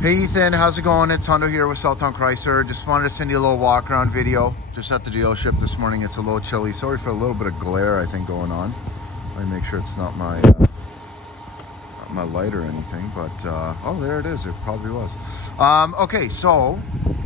Hey Ethan, how's it going? It's Hundo here with Southtown Chrysler. Just wanted to send you a little walk around video. Just at the dealership this morning. It's a little chilly. Sorry for a little bit of glare I think going on. Let me make sure it's not my light or anything, but oh, there it is. It probably was. Okay, so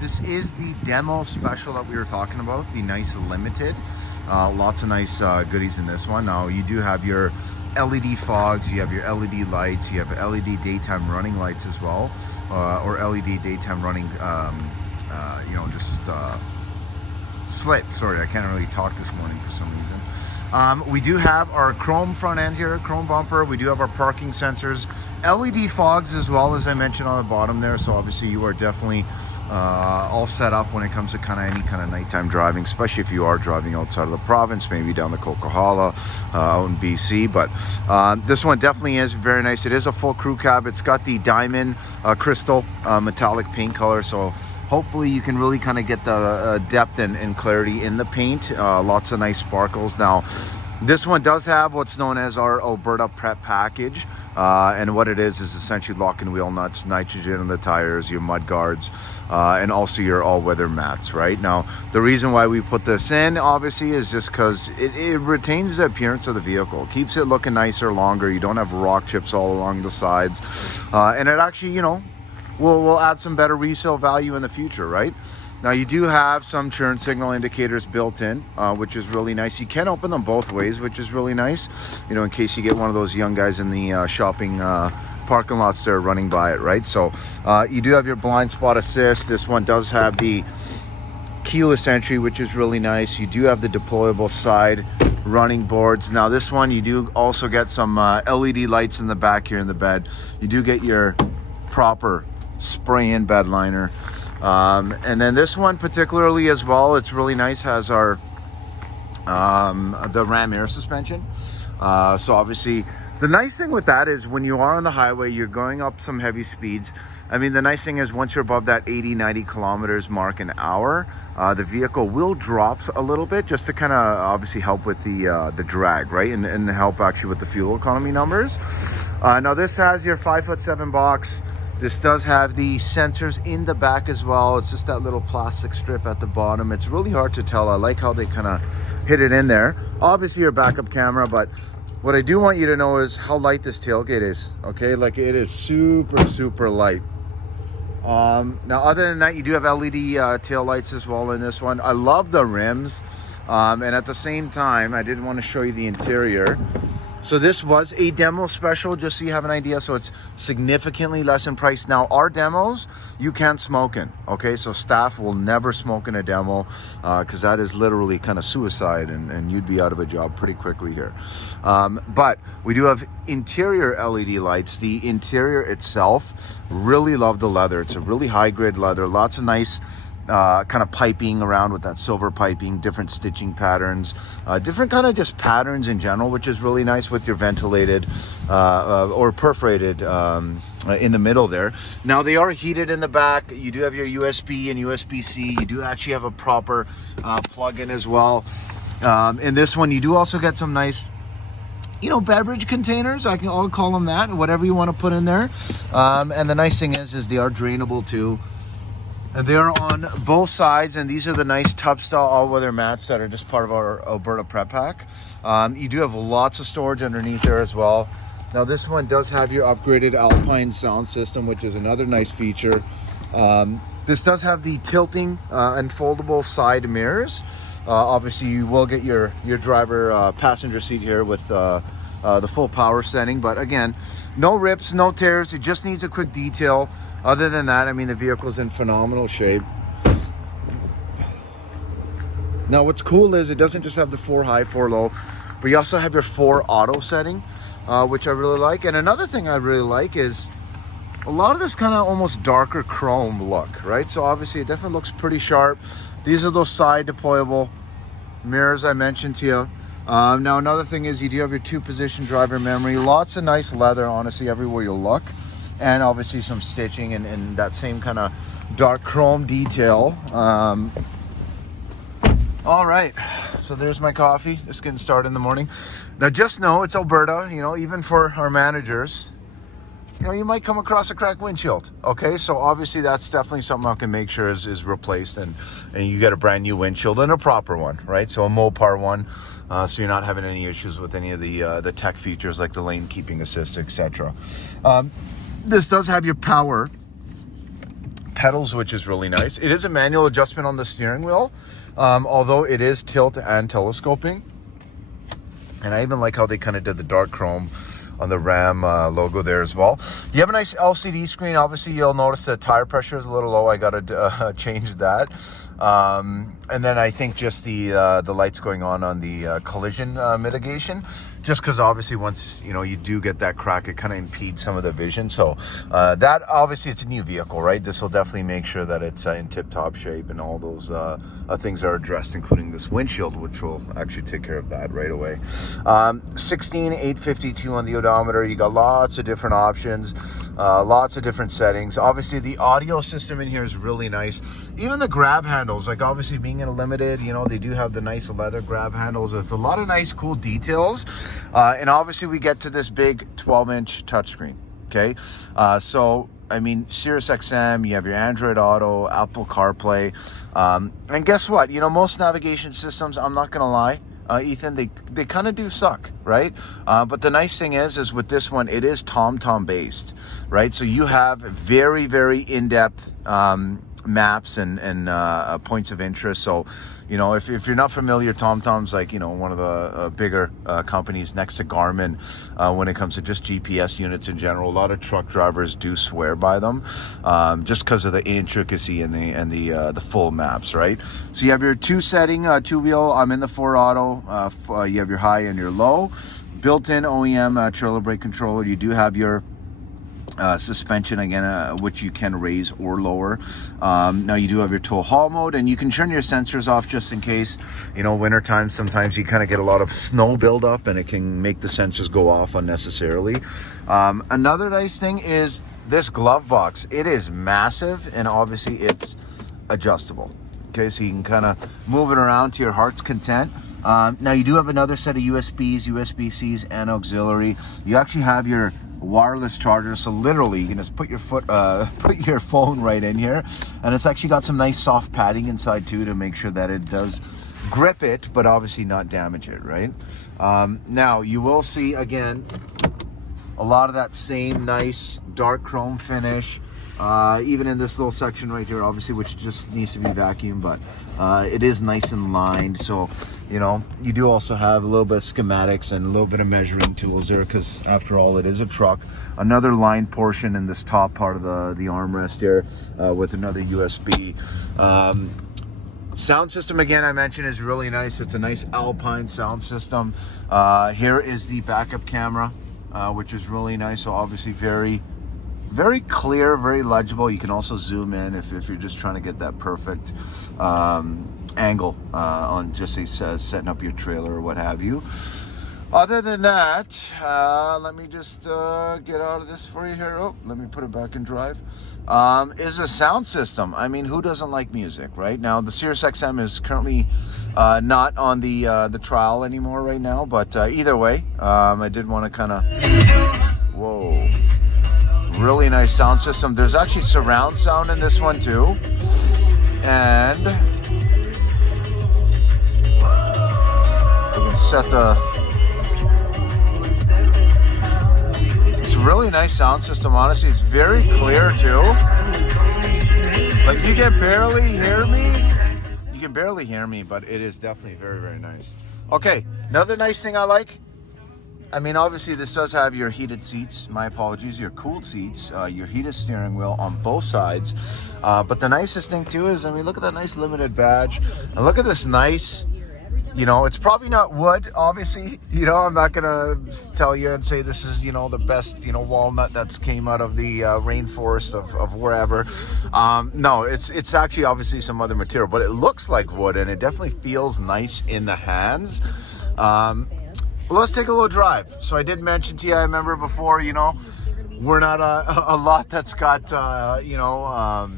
this is the demo special that we were talking about, the nice Limited. Lots of nice goodies in this one. Now you do have your LED fogs, you have your LED lights, you have LED daytime running lights as well, or LED daytime running, slit. Sorry, I can't really talk this morning for some reason. We do have our chrome front end here, chrome bumper. We do have our parking sensors, LED fogs as well, as I mentioned on the bottom there. So obviously you are definitely all set up when it comes to any kind of nighttime driving, especially if you are driving outside of the province, maybe down the Coquihalla, out in BC. But this one definitely is very nice. It is a full crew cab. It's got the diamond crystal metallic paint color, so hopefully you can really kind of get the depth and clarity in the paint. Lots of nice sparkles. Now this one does have what's known as our Alberta Prep package. And what it is essentially lock and wheel nuts, nitrogen in the tires, your mud guards, and also your all-weather mats. Right now, the reason why we put this in obviously is just because it retains the appearance of the vehicle, keeps it looking nicer, longer. You don't have rock chips all along the sides, and it actually, will add some better resale value in the future, right? Now you do have some turn signal indicators built in, which is really nice. You can open them both ways, which is really nice, in case you get one of those young guys in the shopping parking lots there running by it, right? So you do have your blind spot assist. This one does have the keyless entry, which is really nice. You do have the deployable side running boards. Now this one, you do also get some LED lights in the back here in the bed. You do get your proper spray-in bed liner. And then this one particularly as well, it's really nice, has our the ram air suspension. So obviously the nice thing with that is when you are on the highway, you're going up some heavy speeds. I mean, the nice thing is once you're above that 80-90 kilometers mark an hour, the vehicle will drop a little bit, just to kind of obviously help with the drag, right? And help actually with the fuel economy numbers. Now this has your 5'7" box. This does have the sensors in the back as well. It's just that little plastic strip at the bottom. It's really hard to tell. I like how they kind of hit it in there. Obviously your backup camera, but what I do want you to know is how light this tailgate is, okay? Like, it is super, super light. Now other than that, you do have LED tail lights as well in this one. I love the rims. And at the same time, I did want to show you the interior. So this was a demo special, just so you have an idea. So it's significantly less in price. Now our demos, you can't smoke in, okay? So staff will never smoke in a demo, because that is literally kind of suicide, and you'd be out of a job pretty quickly here. But we do have interior LED lights. The interior itself, really love the leather. It's a really high grade leather, lots of nice kind of piping around with that silver piping, different stitching patterns, different kind of just patterns in general, which is really nice with your ventilated or perforated in the middle there. Now they are heated in the back. You do have your USB and USB-C. You do actually have a proper plug-in as well. In this one, you do also get some nice beverage containers. I'll call them that, whatever you want to put in there. And the nice thing is they are drainable too. And they are on both sides, and these are the nice tub style all-weather mats that are just part of our Alberta Prep pack. You do have lots of storage underneath there as well. Now this one does have your upgraded Alpine sound system, which is another nice feature. This does have the tilting and foldable side mirrors. Obviously you will get your driver passenger seat here with the full power setting, but again, no rips, no tears. It just needs a quick detail. Other than that, I mean, the vehicle's in phenomenal shape. Now what's cool is it doesn't just have the 4 high, 4 low, but you also have your 4 auto setting, which I really like. And another thing I really like is a lot of this kind of almost darker chrome look, right? So obviously it definitely looks pretty sharp. These are those side deployable mirrors I mentioned to you. Now another thing is you do have your 2-position driver memory. Lots of nice leather, honestly, everywhere you look. And obviously some stitching and that same kind of dark chrome detail. All right, so there's my coffee. Just getting started in the morning. Now just know it's Alberta, even for our managers. you know, you might come across a cracked windshield. Okay, so obviously that's definitely something I can make sure is replaced, and you get a brand new windshield and a proper one, right? So a Mopar one, so you're not having any issues with any of the tech features like the lane keeping assist, etc. This does have your power pedals, which is really nice. It is a manual adjustment on the steering wheel, although it is tilt and telescoping. And I even like how they kind of did the dark chrome on the Ram logo there as well. You have a nice LCD screen. Obviously, you'll notice the tire pressure is a little low. I got to change that. And then I think just the lights going on the collision mitigation, just because obviously once, you know, you do get that crack, it kind of impedes some of the vision. So that, obviously it's a new vehicle, right? This will definitely make sure that it's in tip-top shape, and all those things are addressed, including this windshield, which will actually take care of that right away. 16,852 on the odometer. You got lots of different options, lots of different settings. Obviously the audio system in here is really nice. Even the grab handles, like obviously being in a Limited, you know, they do have the nice leather grab handles. It's a lot of nice cool details. And obviously we get to this big 12-inch touchscreen. Okay, so I mean, Sirius XM, you have your Android Auto, Apple CarPlay, and guess what? You know, most navigation systems, I'm not gonna lie, Ethan, they kind of do suck, right? But the nice thing is with this one, it is TomTom based, right? So you have very, very in-depth maps and points of interest. So, you know, if you're not familiar, TomTom's like, you know, one of the bigger companies next to Garmin when it comes to just GPS units in general. A lot of truck drivers do swear by them, just because of the intricacy and the full maps, right? So you have your two wheel. I'm in the 4 auto. You have your high and your low. Built-in OEM trailer brake controller. You do have your suspension again, which you can raise or lower. Now you do have your tow haul mode, and you can turn your sensors off just in case, you know, wintertime sometimes you kind of get a lot of snow buildup and it can make the sensors go off unnecessarily. Another nice thing is this glove box. It is massive, and obviously it's adjustable. Okay, so you can kind of move it around to your heart's content. Now you do have another set of USBs, USB-Cs, and auxiliary. You actually have your wireless charger, so literally you can just put your phone right in here, and it's actually got some nice soft padding inside too to make sure that it does grip it, but obviously not damage it, right? Now you will see again a lot of that same nice dark chrome finish, even in this little section right here, obviously, which just needs to be vacuumed, but it is nice and lined. So, you know, you do also have a little bit of schematics and a little bit of measuring tools there, because after all, it is a truck. Another line portion in this top part of the armrest here, with another USB. Sound system, again, I mentioned, is really nice. It's a nice Alpine sound system. Here is the backup camera, which is really nice. So obviously very clear, very legible. You can also zoom in if you're just trying to get that perfect angle on just say setting up your trailer or what have you. Other than that, let me just get out of this for you here. Oh, let me put it back in drive. Is a sound system. I mean, who doesn't like music, right? Now, the Sirius XM is currently not on the trial anymore right now, but either way, I did want to kind of, whoa, really nice sound system. There's actually surround sound in this one too, and you can set it's a really nice sound system. Honestly, it's very clear too. Like, you can barely hear me. You can barely hear me, but it is definitely very, very nice. Okay, another nice thing I like, I mean, obviously this does have your heated seats, my apologies, your cooled seats, your heated steering wheel on both sides. But the nicest thing too is, I mean, look at that nice Limited badge. And look at this nice, you know, it's probably not wood, obviously. You know, I'm not gonna tell you and say this is, you know, the best, you know, walnut that's came out of the rainforest of wherever. No, it's actually obviously some other material, but it looks like wood, and it definitely feels nice in the hands. Well, let's take a little drive. So I did mention to you, I remember before, you know, we're not a lot that's got, you know,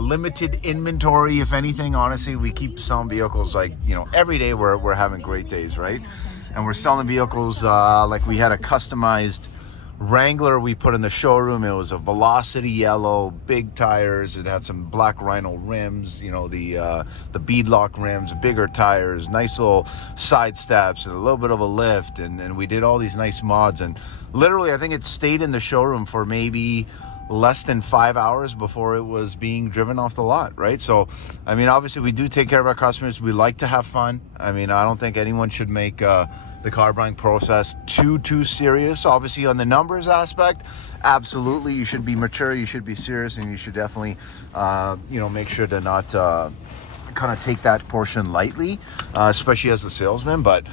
limited inventory. If anything, honestly, we keep selling vehicles like, you know, every day we're having great days, right? And we're selling vehicles like we had a customized Wrangler we put in the showroom. It was a Velocity yellow, big tires. It had some black Rhino rims, you know, the beadlock rims, bigger tires, nice little side steps, and a little bit of a lift. And we did all these nice mods. And literally, I think it stayed in the showroom for maybe less than 5 hours before it was being driven off the lot, right? So, I mean, obviously, we do take care of our customers. We like to have fun. I mean, I don't think anyone should make the car buying process too serious. Obviously, on the numbers aspect, absolutely, you should be mature, you should be serious, and you should definitely you know, make sure to not kind of take that portion lightly, especially as a salesman. But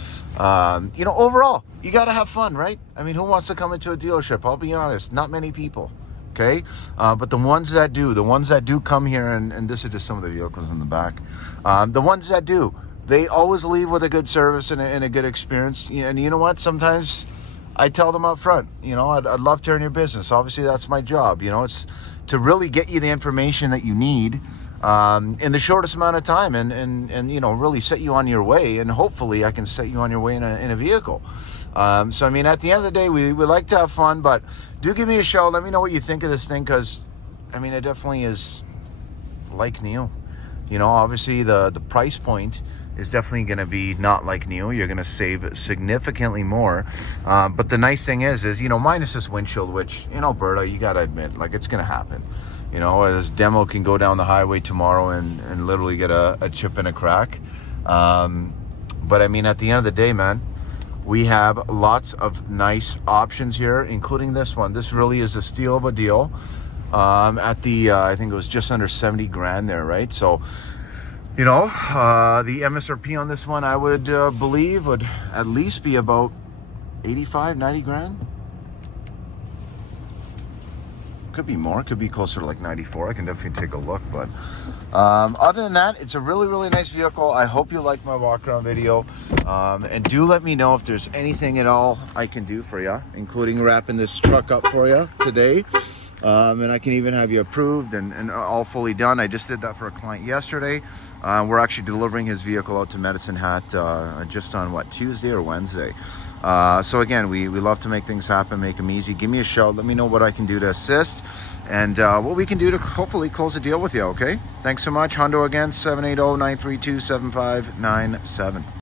you know, overall, you got to have fun, right? I mean, who wants to come into a dealership? I'll be honest, not many people. Okay, but the ones that do come here, and this is just some of the vehicles in the back, the ones that do, they always leave with a good service and a good experience. And you know what? Sometimes I tell them up front, you know, I'd love to earn your business. Obviously, that's my job. You know, it's to really get you the information that you need in the shortest amount of time, and you know, really set you on your way. And hopefully, I can set you on your way in a vehicle. So I mean, at the end of the day, we like to have fun, but do give me a shout. Let me know what you think of this thing, because I mean, it definitely is like new. You know, obviously the price point is definitely going to be not like new. You're going to save significantly more. But the nice thing is, you know, minus this windshield, which in Alberta, you got to admit, like, it's going to happen. You know, this demo can go down the highway tomorrow and literally get a chip and a crack. But I mean, at the end of the day, man, we have lots of nice options here, including this one. This really is a steal of a deal. At the, I think it was just under 70 grand there, right? So, you know, the MSRP on this one, I would believe, would at least be about 85, 90 grand. Could be more, could be closer to like 94. I can definitely take a look. But other than that, it's a really nice vehicle. I hope you like my walk around video. And do let me know if there's anything at all I can do for you, including wrapping this truck up for you today. And I can even have you approved and all fully done. I just did that for a client yesterday. We're actually delivering his vehicle out to Medicine Hat just on, what, Tuesday or Wednesday. So again, we love to make things happen, make them easy. Give me a shout. Let me know what I can do to assist and what we can do to hopefully close a deal with you, okay? Thanks so much. Hundo again, 780-932-7597.